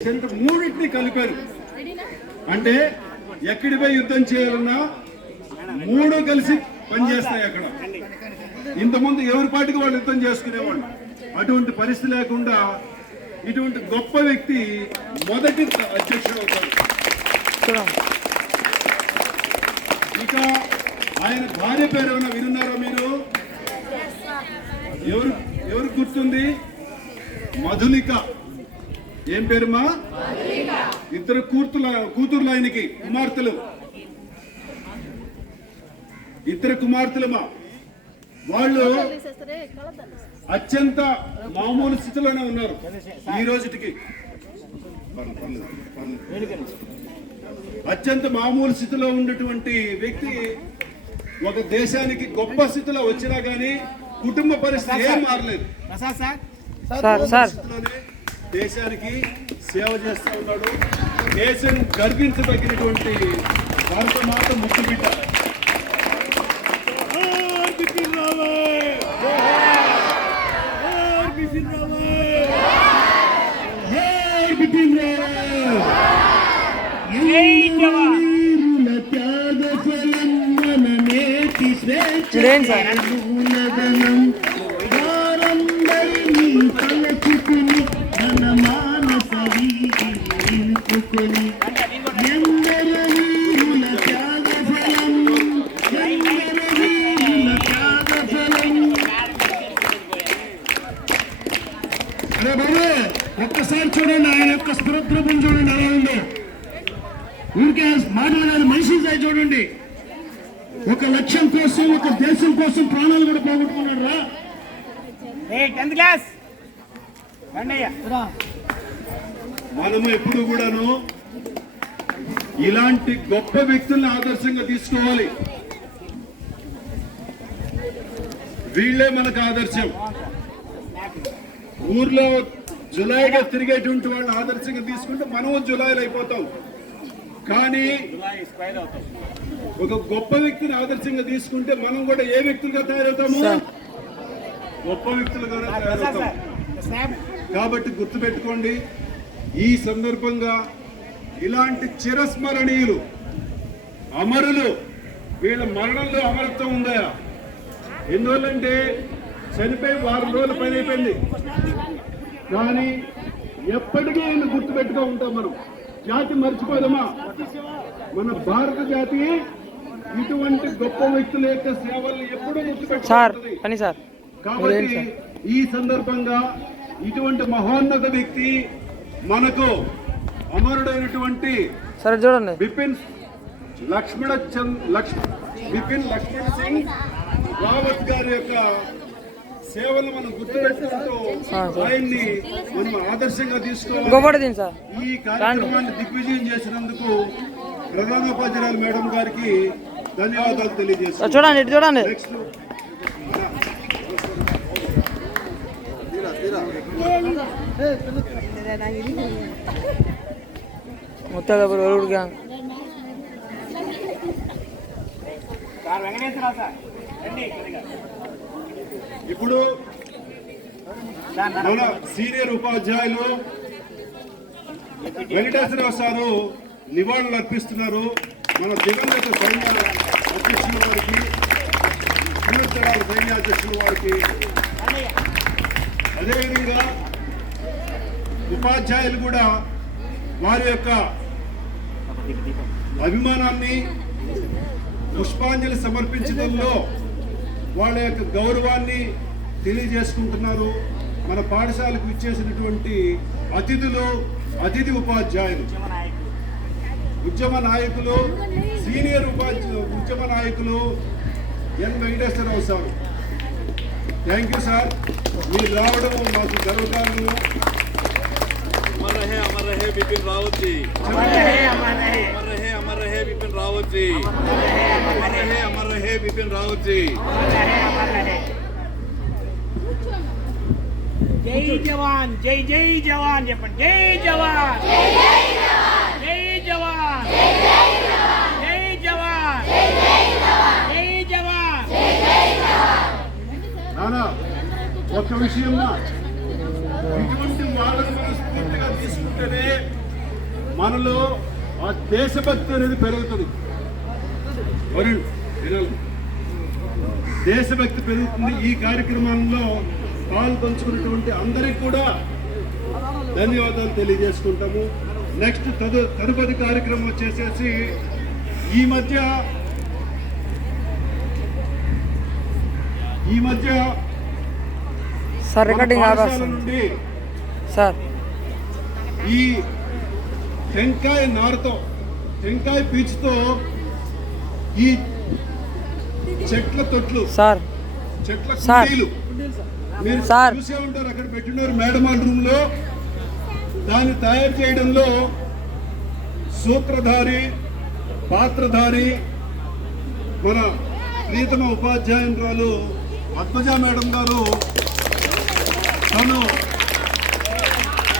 మూడింటిని కలిపారు. అంటే ఎక్కడిపై యుద్ధం చేయాలన్నా మూడు కలిసి పనిచేస్తాయి. అక్కడ ఇంతకుముందు ఎవరి పాటికి వాళ్ళు యుద్ధం చేసుకునేవాళ్ళు. అటువంటి పరిస్థితి లేకుండా ఇటువంటి గొప్ప వ్యక్తి మొదటి అధ్యక్షుడు అవుతారు. ఇక ఆయన భార్య పేరు ఏమైనా వినున్నారా మీరు? ఎవరు గుర్తుంది? మధులిక. ఏం పేరుమా? ఇద్దరు కూతుర్లు ఆయనకి, కుమార్తెలు, ఇద్దరు కుమార్తెలమా. వాళ్ళు అత్యంత మామూలు స్థితిలోనే ఉన్నారు ఈ రోజుకి. అత్యంత మామూలు స్థితిలో ఉన్నటువంటి వ్యక్తి ఒక దేశానికి గొప్ప స్థితిలో వచ్చినా గానీ కుటుంబ పరిస్థితి ఏం మారలేదు. దేశానికి సేవ చేస్తూ ఉన్నాడు. దేశం గర్వించదగినటువంటి భారత మాత ముద్దు బిడ్డ. ఒక్కసారి చూడండి, ఆయన యొక్క స్ఫురద్రూపం చూడండి అలా ఉందో. ఊరికే మాట్లాడాలి, మనిషిని సై చూడండి. ఒక లక్ష్యం కోసం, ఒక దేశం కోసం ప్రాణాలు కూడా పోగొట్టుకున్నాడు రా. మనము ఎప్పుడు కూడాను ఇలాంటి గొప్ప వ్యక్తుల్ని ఆదర్శంగా తీసుకోవాలి. వీళ్ళే మనకు ఆదర్శం. ఊర్లో జులాయిగా తిరిగేటువంటి వాళ్ళని ఆదర్శంగా తీసుకుంటే మనము జులాయిలు అయిపోతాం. కానీ ఒక గొప్ప వ్యక్తిని ఆదర్శంగా తీసుకుంటే మనం కూడా ఏ వ్యక్తులుగా తయారవుతాము? గొప్ప వ్యక్తులుగా తయారవుతాం. కాబట్టి గుర్తుపెట్టుకోండి, ఈ సందర్భంగా ఇలాంటి చిరస్మరణీయులు, అమరులు, వీళ్ళ మరణంలో అమరత్వం ఉందా? ఎందువల్లంటే చనిపోయి 6 రోజుల పైన అయిపోయింది. కానీ ఎప్పటికీ ఆయన గుర్తుపెట్టుగా ఉంటాం. మనం జాతి మర్చిపోదామా? మన భారత జాతి ఇటువంటి గొప్ప వ్యక్తుల యొక్క సేవల్ని ఎప్పుడూ గుర్తుపెట్టుకుంటుంది. కాబట్టి ఈ సందర్భంగా ఇటువంటి మహోన్నత వ్యక్తి మనకు అమరుడైనటువంటి బిపిన్ లక్ష్మణ సింగ్ రావత్ గారి యొక్క సేవలు మనం గుర్తుపెట్టుకుంటూ ఆయన్ని మనం ఆదర్శంగా తీసుకోవాలి. ఈ కార్యక్రమాన్ని దిగ్విజయం చేసినందుకు ప్రధానోపాధ్యాయులు మేడం గారికి ధన్యవాదాలు తెలియజేస్తాను. చూడండి ఇప్పుడు మన సీనియర్ ఉపాధ్యాయులు వెంకటేశ్వరరావు సారు నివాళులు అర్పిస్తున్నారు. మన దివంగత సైన్య అధ్యక్షుల వారికి, పూర్వతరాల సైన్యాధ్యక్షుల వారికి, అదేవిధంగా ఉపాధ్యాయులు కూడా వారి యొక్క అభిమానాన్ని పుష్పాంజలి సమర్పించడంలో వాళ్ళ యొక్క గౌరవాన్ని తెలియజేసుకుంటున్నారు. మన పాఠశాలకు ఇచ్చేసినటువంటి అతిథి ఉపాధ్యాయులు, ఉద్యమ నాయకులు, సీనియర్ ఉద్యమ నాయకులు N Venkateswararao sir. Thank you sir, మీరు రావడం మాకు గర్వకారణము. अमर रहे बिपिन रावत जी, अमर रहे बिपिन रावत जी, अमर रहे बिपिन रावत जी. जय जवान, जय जय जवान, जय जवान, जय जवान, जय जवान, जय जवान, जय जवान. నానా ఒక్క విషయం, ఇటువంటి వాళ్ళని మనం స్ఫూర్తిగా తీసుకుంటేనే మనలో ఆ దేశభక్తి అనేది పెరుగుతుంది. వరుణ్ వినాలి. దేశభక్తి పెరుగుతుంది. ఈ కార్యక్రమంలో పాల్పంచుకున్నటువంటి అందరికీ కూడా ధన్యవాదాలు తెలియజేసుకుంటాము. నెక్స్ట్ తదుపరి కార్యక్రమం వచ్చేసేసి ఈ మధ్య సార్ రికార్డింగ్ పాఠశాల నుండి సార్ ఈ టెంకాయ నారుతో టెంకాయ పీచుతో ఈ చెట్ల తొట్లు సార్ చెట్ల సార్. కుండీలు మీరు సార్. చూసే ఉంటారు. అక్కడ పెట్టినారు మేడం వాళ్ళ రూమ్ లో. దాన్ని తయారు చేయడంలో సూత్రధారి పాత్రధారి మన ప్రీతమ ఉపాధ్యాయురాలు పద్మజ మేడం గారు తను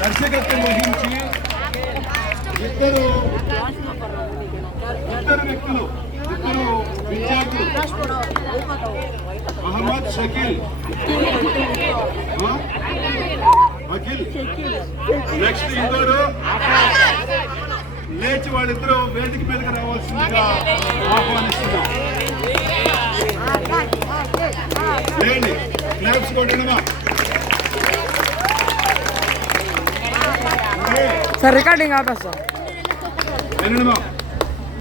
దర్శకత్వం వహించి ఇద్దరు విద్యార్థులు మహమ్మద్ షకీల్ అఖిల్ నెక్స్ట్ ఇందోరు లేచి వాళ్ళిద్దరూ వేదిక మీదకి రావాల్సిందిగా ఆహ్వానిస్తున్నాం. లేండి క్లాప్స్ కొట్టడమా. సార్ రికార్డింగ్ ఆపేస్తాం. వినడమా.